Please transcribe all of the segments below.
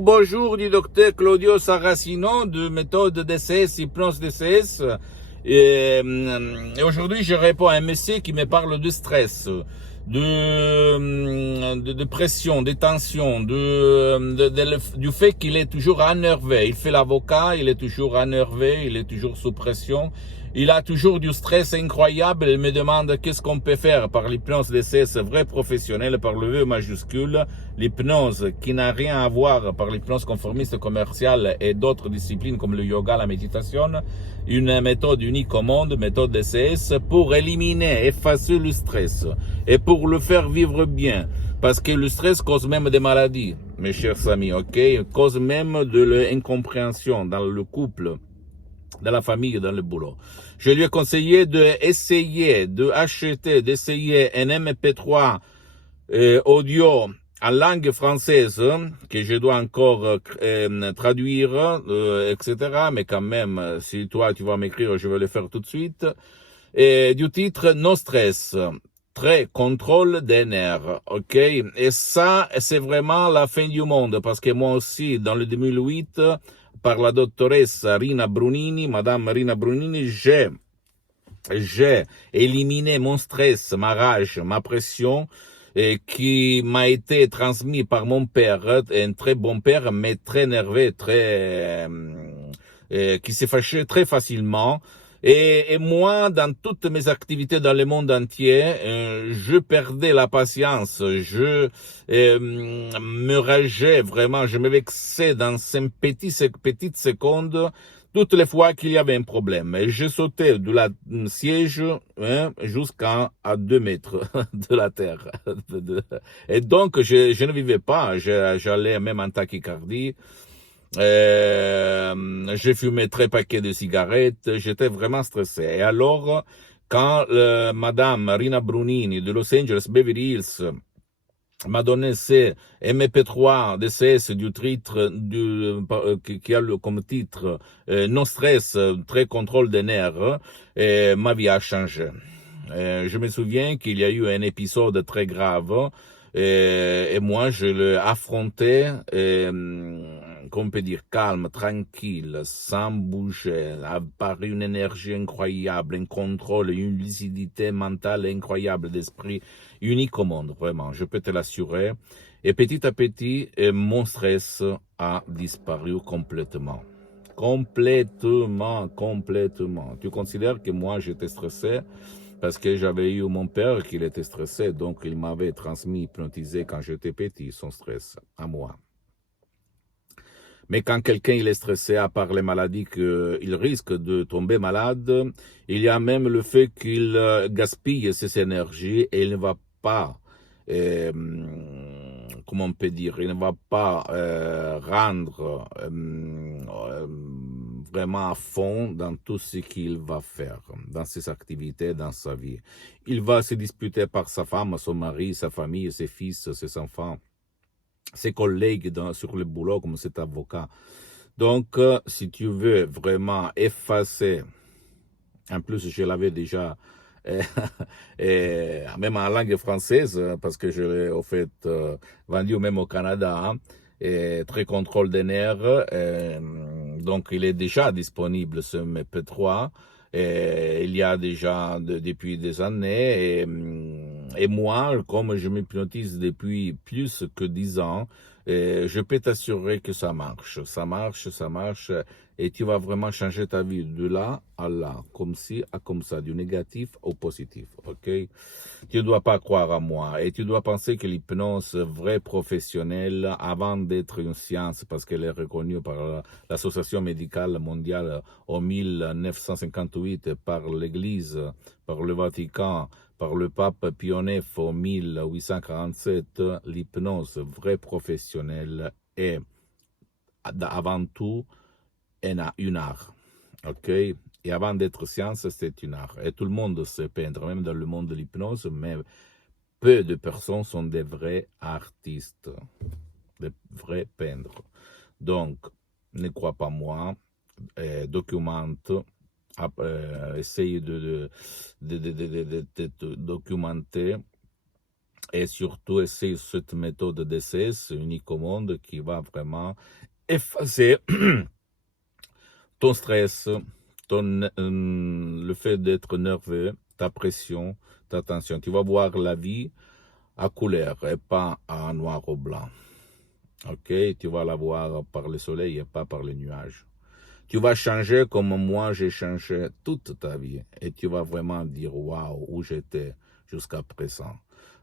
Bonjour du docteur Claudio Saracino de méthode DCS, hypnose DCS. Et aujourd'hui, je réponds à un monsieur qui me parle de stress, de pression, de tension, du fait qu'il est toujours énervé. Il fait l'avocat, il est toujours énervé, il est toujours sous pression. Il a toujours du stress incroyable. Il me demande qu'est-ce qu'on peut faire par l'hypnose DCS vrai professionnel, par le V majuscule, l'hypnose qui n'a rien à voir par l'hypnose conformiste commerciale et d'autres disciplines comme le yoga, la méditation, une méthode unique au monde, méthode DCS, pour éliminer, effacer le stress et pour le faire vivre bien. Parce que le stress cause même des maladies, mes chers amis, ok? Cause même de l'incompréhension dans le couple, dans la famille, dans le boulot. Je lui ai conseillé d'essayer un MP3 audio en langue française, que je dois encore traduire, etc. Mais quand même, si toi tu vas m'écrire, je vais le faire tout de suite. Et du titre No Stress, très contrôle des nerfs, ok? Et ça, c'est vraiment la fin du monde, parce que moi aussi, dans le 2008, par la doctoresse Rina Brunini, Madame Rina Brunini, j'ai éliminé mon stress, ma rage, ma pression, qui m'a été transmis par mon père, un très bon père, mais très nerveux, qui s'est fâché très facilement. Et moi, dans toutes mes activités dans le monde entier, je perdais la patience, je me rageais vraiment, je me vexais dans ces petites secondes, toutes les fois qu'il y avait un problème. Et je sautais de la siège jusqu'à 2 mètres de la terre. Et donc, je ne vivais pas, j'allais même en tachycardie. J'ai fumé très paquets de cigarettes, j'étais vraiment stressé. Et alors, quand Madame Rina Brunini de Los Angeles Beverly Hills m'a donné ces MP3 DCS du titre qui a comme titre No Stress, très contrôle des nerfs, ma vie a changé. Je me souviens qu'il y a eu un épisode très grave et moi je l'ai affronté, qu'on peut dire calme, tranquille, sans bouger, par une énergie incroyable, un contrôle, une lucidité mentale incroyable d'esprit, unique au monde, vraiment, je peux te l'assurer. Et petit à petit, mon stress a disparu complètement. Complètement. Tu considères que moi j'étais stressé parce que j'avais eu mon père qui était stressé, donc il m'avait transmis, hypnotisé quand j'étais petit, son stress à moi. Mais quand quelqu'un il est stressé, à part les maladies qu'il risque de tomber malade, il y a même le fait qu'il gaspille ses énergies et il ne va pas, comment on peut dire, il ne va pas rendre vraiment à fond dans tout ce qu'il va faire, dans ses activités, dans sa vie. Il va se disputer par sa femme, son mari, sa famille, ses fils, ses enfants, ses collègues sur le boulot comme cet avocat. Donc, si tu veux vraiment effacer, en plus je l'avais déjà, même en langue française, parce que je l'ai au fait vendu même au Canada, hein, et très contrôle des nerfs, donc il est déjà disponible ce MP3, et il y a déjà depuis des années, et moi, comme je m'hypnotise depuis plus que 10 ans, je peux t'assurer que ça marche, et tu vas vraiment changer ta vie de là à là, comme ci à comme ça, du négatif au positif, ok? Tu ne dois pas croire à moi, et tu dois penser que l'hypnose vraie professionnelle, avant d'être une science, parce qu'elle est reconnue par l'Association médicale mondiale en 1958, par l'Église, par le Vatican, par le pape Pie IX en 1847, l'hypnose vraie professionnelle est avant tout une art, ok? Et avant d'être science, c'est une art. Et tout le monde sait peindre, même dans le monde de l'hypnose, mais peu de personnes sont des vrais artistes, des vrais peintres. Donc, ne crois pas moi, documente, essaye de documenter Et surtout, essaye cette méthode DCS unique au monde qui va vraiment effacer ton stress, le fait d'être nerveux, ta pression, ta tension. Tu vas voir la vie à couleur et pas en noir ou blanc. Ok, tu vas la voir par le soleil et pas par les nuages. Tu vas changer comme moi j'ai changé toute ta vie et tu vas vraiment dire waouh où j'étais jusqu'à présent.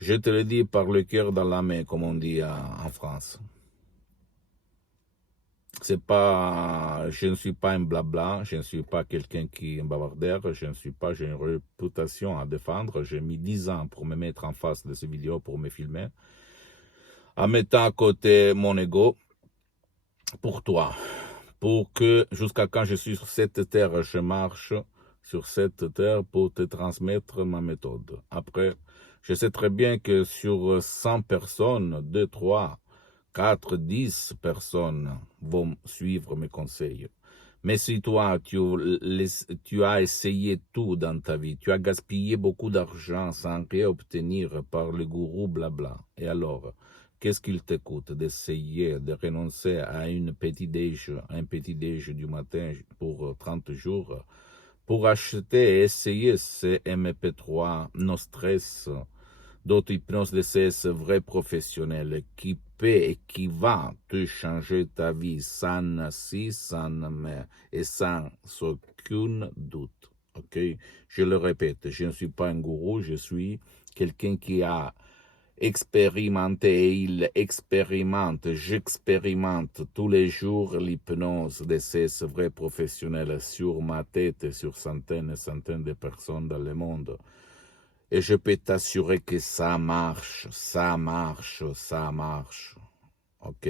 Je te le dis par le cœur dans la main comme on dit en France. C'est pas, je ne suis pas un blabla, je ne suis pas quelqu'un qui est un bavardeur, j'ai une réputation à défendre. J'ai mis 10 ans pour me mettre en face de ces vidéos, pour me filmer, en mettant à côté mon ego pour toi, pour que jusqu'à quand je suis sur cette terre, je marche sur cette terre pour te transmettre ma méthode. Après, je sais très bien que sur 100 personnes, 2, 3, 4, 10 personnes vont suivre mes conseils. Mais si toi, tu as essayé tout dans ta vie, tu as gaspillé beaucoup d'argent sans rien obtenir par le gourou blabla, et alors, qu'est-ce qu'il t'écoute d'essayer de renoncer à un petit déj du matin pour 30 jours, pour acheter et essayer ces MP3, no stress, d'auto-hypnose DCS vrai professionnel qui peut et qui va te changer ta vie sans si, sans mais et sans aucun doute. Ok? Je le répète, je ne suis pas un gourou, je suis quelqu'un qui a expérimenté et il expérimente, j'expérimente tous les jours l'hypnose DCS vrai professionnel sur ma tête et sur centaines et centaines de personnes dans le monde. Et je peux t'assurer que ça marche, ça marche, ça marche. Ok?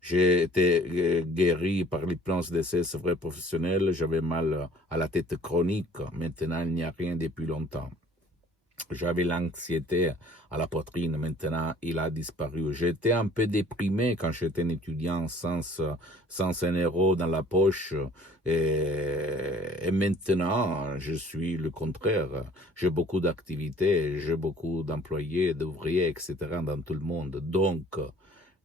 J'ai été guéri par l'hypnose DCS vrai professionnel. J'avais mal à la tête chronique. Maintenant, il n'y a rien depuis longtemps. J'avais l'anxiété à la poitrine, maintenant il a disparu. J'étais un peu déprimé quand j'étais un étudiant sans un euro dans la poche. Et maintenant, je suis le contraire. J'ai beaucoup d'activités, j'ai beaucoup d'employés, d'ouvriers, etc. dans tout le monde. Donc,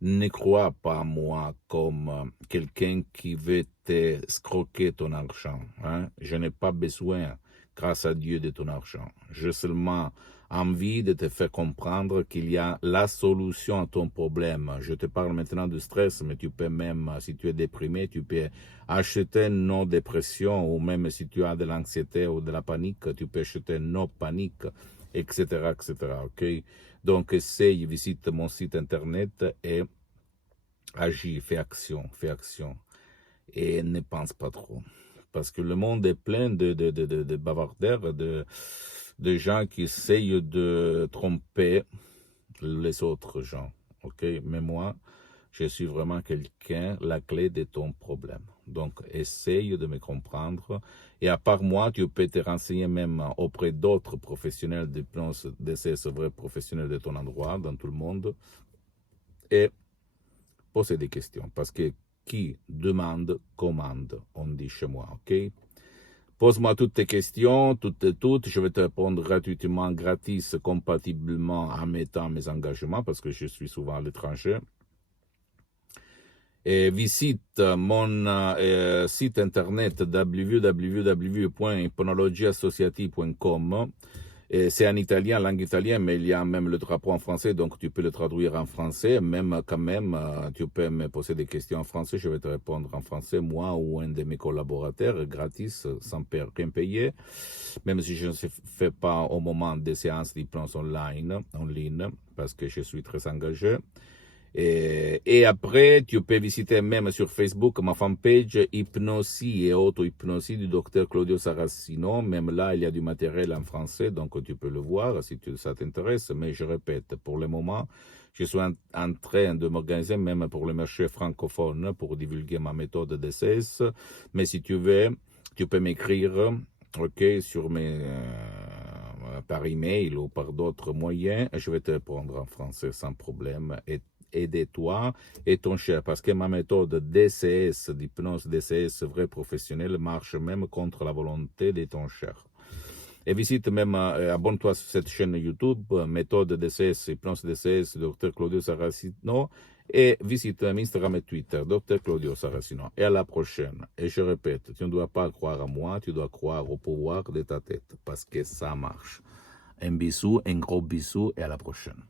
ne crois pas moi comme quelqu'un qui veut te escroquer ton argent. Hein? Je n'ai pas besoin, grâce à Dieu, de ton argent. J'ai seulement envie de te faire comprendre qu'il y a la solution à ton problème. Je te parle maintenant de stress, mais tu peux même, si tu es déprimé, tu peux acheter non dépression, ou même si tu as de l'anxiété ou de la panique, tu peux acheter non panique, etc., etc., ok? Donc, essaye, visite mon site internet et agis, fais action, fais action. Et ne pense pas trop. Parce que le monde est plein de bavardaires, de gens qui essayent de tromper les autres gens. Ok? Mais moi, je suis vraiment quelqu'un, la clé de ton problème. Donc, essaye de me comprendre. Et à part moi, tu peux te renseigner même auprès d'autres professionnels d'hypnose, de ces vrais professionnels de ton endroit, dans tout le monde. Et poser des questions. Parce que qui demande, commande, on dit chez moi, ok? Pose-moi toutes tes questions, toutes. Je vais te répondre gratuitement, gratis, compatiblement en mettant mes engagements, parce que je suis souvent à l'étranger. Et visite mon site internet www.hypnologieassociative.com. C'est en italien, langue italienne, mais il y a même le drapeau en français, donc tu peux le traduire en français. Même quand même, tu peux me poser des questions en français, je vais te répondre en français, moi ou un de mes collaborateurs, gratis, sans rien payer. Même si je ne fais pas au moment des séances d'hypnose en ligne, parce que je suis très engagé. Et après, tu peux visiter même sur Facebook ma fanpage Hypnosie et Auto-Hypnosie du docteur Claudio Saracino. Même là, il y a du matériel en français, donc tu peux le voir si ça t'intéresse. Mais je répète, pour le moment, je suis en train de m'organiser même pour le marché francophone pour divulguer ma méthode DCS. Mais si tu veux, tu peux m'écrire, ok, sur par email ou par d'autres moyens. Je vais te répondre en français sans problème. Aide-toi et ton cher, parce que ma méthode DCS, d'hypnose DCS vrai professionnel, marche même contre la volonté de ton cher. Et visite même, abonne-toi sur cette chaîne YouTube, méthode DCS, hypnose DCS, Dr Claudio Saracino, et visite Instagram et Twitter, Dr Claudio Saracino. Et à la prochaine. Et je répète, tu ne dois pas croire à moi, tu dois croire au pouvoir de ta tête, parce que ça marche. Un bisou, un gros bisou, et à la prochaine.